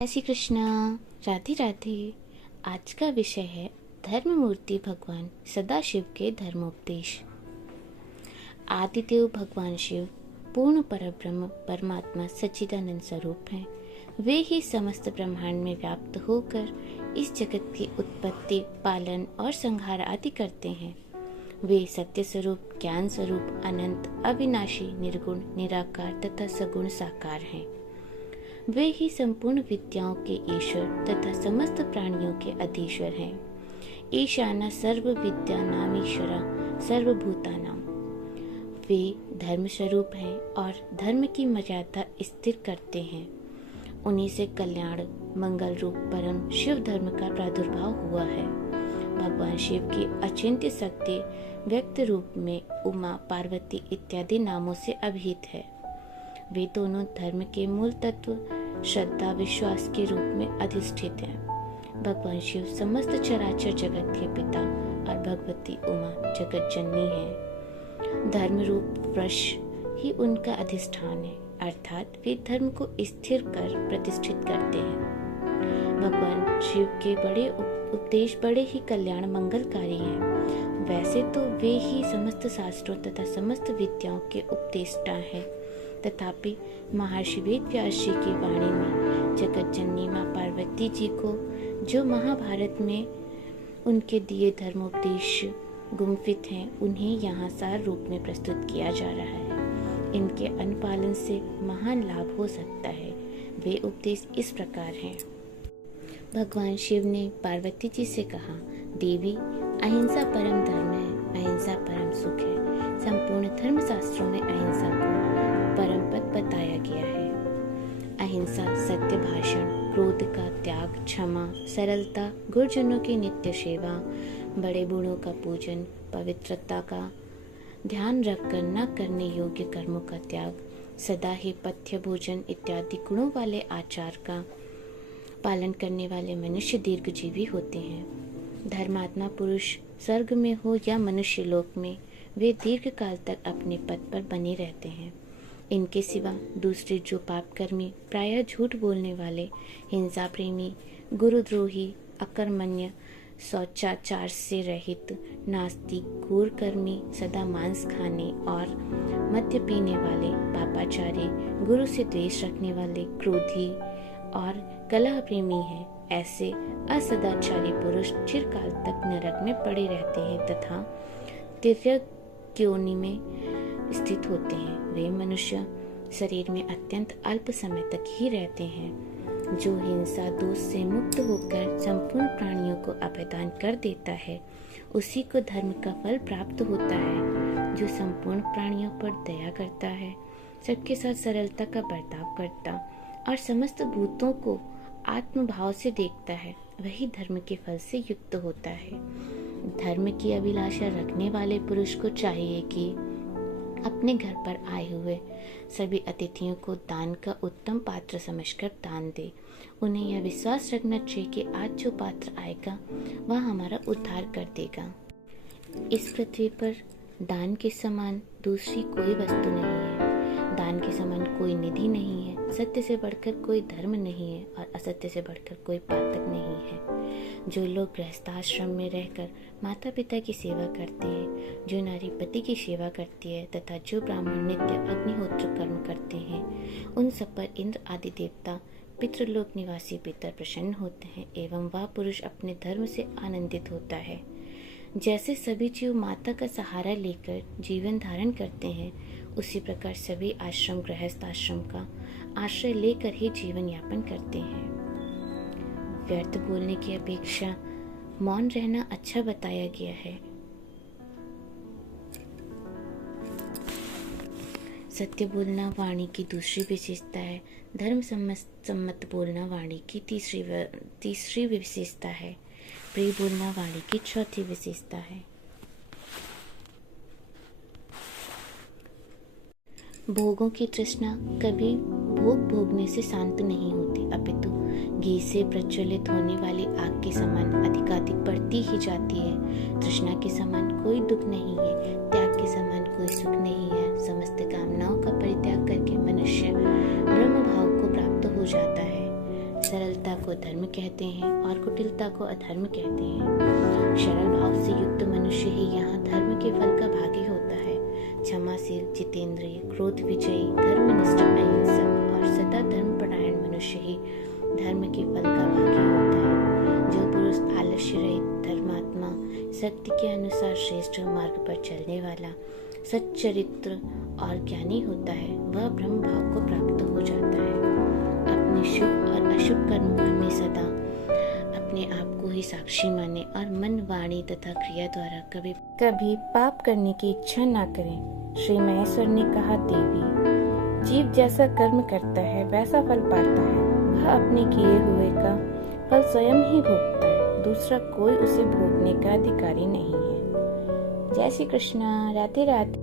जय श्री कृष्णा। राधे राधे। आज का विषय है धर्म मूर्ति भगवान सदाशिव के धर्मोपदेश। आदिदेव भगवान शिव पूर्ण परब्रह्म परमात्मा सच्चिदानंद स्वरूप हैं। वे ही समस्त ब्रह्मांड में व्याप्त होकर इस जगत की उत्पत्ति, पालन और संहार आदि करते हैं। वे सत्य स्वरूप, ज्ञान स्वरूप, अनंत, अविनाशी, निर्गुण, निराकार तथा सगुण साकार हैं। वे ही संपूर्ण विद्याओं के ईश्वर तथा समस्त प्राणियों के अधीश्वर हैं। ईशाना सर्व विद्या नामीश्वरा सर्वभूतानाम। वे धर्म स्वरूप हैं और धर्म की मर्यादा स्थिर करते हैं। उन्हीं से कल्याण, मंगल रूप परम शिव धर्म का प्रादुर्भाव हुआ है। भगवान शिव की अचिंत्य शक्ति व्यक्त रूप में उमा, पार्वती इत्यादि नामों से अभिहित है। वे दोनों धर्म के मूल तत्व श्रद्धा, विश्वास के रूप में अधिष्ठित हैं। भगवान शिव समस्त चराचर जगत के पिता और भगवती उमा जगत जननी है। धर्म रूप वृक्ष ही उनका अधिष्ठान है, अर्थात वे धर्म को स्थिर कर प्रतिष्ठित करते हैं। भगवान शिव के बड़े उपदेश बड़े ही कल्याण मंगलकारी हैं। वैसे तो वे ही समस्त शास्त्रों तथा समस्त विद्याओं के उपदेष्टा हैं, तथापि महर्षि वेद व्यास जी की वाणी में जगत जननी माँ पार्वती जी को जो महाभारत में उनके दिए धर्मोपदेश गुम्फित हैं, उन्हें यहाँ सार रूप में प्रस्तुत किया जा रहा है। इनके अनुपालन से महान लाभ हो सकता है। वे उपदेश इस प्रकार हैं। भगवान शिव ने पार्वती जी से कहा, देवी, अहिंसा परम धर्म है, अहिंसा परम सुख है। संपूर्ण धर्म शास्त्रों में अहिंसा को परम पद बताया गया है। अहिंसा सत्य भाषण, क्रोध का त्याग, क्षमा, सरलता, गुरुजनों की नित्य सेवा, बड़े बूढ़ों का पूजन, पवित्रता का ध्यान रखकर न करने योग्य कर्मों का त्याग, सदा ही पथ्य भोजन इत्यादि गुणों वाले आचार का पालन करने वाले मनुष्य दीर्घजीवी होते हैं। धर्मात्मा पुरुष स्वर्ग में हो या मनुष्य लोक में, वे दीर्घ काल तक अपने पद पर बने रहते हैं। इनके सिवा दूसरे जो पापकर्मी, प्रायः झूठ बोलने वाले, हिंसा प्रेमी, गुरुद्रोही, अकर्मण्य, शौचाचार से रहित, नास्तिक, घूरकर्मी, सदा मांस खाने और मद्य पीने वाले, पापाचारी, गुरु से द्वेष रखने वाले, क्रोधी और कलह प्रेमी हैं। ऐसे असदाचारी पुरुष चिरकाल तक नरक में पड़े रहते हैं तथा तिर्यक योनि में स्थित होते हैं। वे मनुष्य शरीर में अत्यंत अल्प समय तक ही रहते हैं। जो हिंसा दोष से मुक्त होकर संपूर्ण प्राणियों को अभयदान कर देता है, उसी को धर्म का फल प्राप्त होता है। जो संपूर्ण प्राणियों पर दया करता है, सबके साथ सरलता का बर्ताव करता और समस्त भूतों को आत्मभाव से देखता है, वही धर्म के फल से युक्त होता है। धर्म की अभिलाषा रखने वाले पुरुष को चाहिए कि अपने घर पर आए हुए सभी अतिथियों को दान का उत्तम पात्र समझकर दान दे। उन्हें यह विश्वास रखना चाहिए कि आज जो पात्र आएगा वह हमारा उद्धार कर देगा। इस पृथ्वी पर दान के समान दूसरी कोई वस्तु नहीं है। दान के समान कोई निधि नहीं है। सत्य से बढ़कर कोई धर्म नहीं है और असत्य से बढ़कर कोई पातक नहीं है। जो लोग गृहस्थाश्रम में रहकर माता पिता की सेवा करते हैं, जो नारी पति की सेवा करती है तथा जो ब्राह्मण नित्य अग्निहोत्र कर्म करते हैं, उन सब पर इंद्र आदि देवता, पितृलोक निवासी पितर प्रसन्न होते हैं एवं वह पुरुष अपने धर्म से आनंदित होता है। जैसे सभी जीव माता का सहारा लेकर जीवन धारण करते हैं, उसी प्रकार सभी आश्रम गृहस्थ आश्रम का आश्रय लेकर ही जीवन यापन करते हैं। व्यर्थ बोलने की अपेक्षा मौन रहना अच्छा बताया गया है। सत्य बोलना वाणी की दूसरी विशेषता है। धर्म सम्मत बोलना वाणी की तीसरी विशेषता है। प्रिय बोलना वाणी की चौथी विशेषता है। भोगों की तृष्णा कभी भोग भोगने से शांत नहीं होती, अपितु घी से प्रज्वलित होने वाली आग के समान अधिकाधिक बढ़ती ही जाती है। तृष्णा के समान कोई दुख नहीं है, त्याग के समान कोई सुख नहीं है। समस्त कामनाओं का परित्याग करके मनुष्य ब्रह्म भाव को प्राप्त हो जाता है। सरल सरलता को धर्म कहते हैं और कुटिलता को अधर्म कहते हैं। सरल भाव से युक्त मनुष्य ही यहाँ धर्म के फल का भागी होता है। क्षमाशील, जितेंद्रिय, क्रोध विजयी, धर्मनिष्ठ, अहिंसक और सदा धर्मपरायण मनुष्य ही धर्म के फल का भागी होता है। जो पुरुष आलस्य रहित, धर्मात्मा, शक्ति के अनुसार श्रेष्ठ मार्ग पर चलने वाला, सच्चरित्र और ज्ञानी होता है, वह ब्रह्म भाव को प्राप्त हो जाता है। अपने शुभ और अशुभ कर्मों में सदा अपने आप को ही साक्षी माने और मन, वाणी तथा क्रिया द्वारा कभी कभी पाप करने की इच्छा न करें। श्री महेश्वर ने कहा, देवी, जीव जैसा कर्म करता है वैसा फल पाता है। वह अपने किए हुए का फल स्वयं ही भोगता है, दूसरा कोई उसे भोगने का अधिकारी नहीं है। जय श्री कृष्णा। राधे राधे।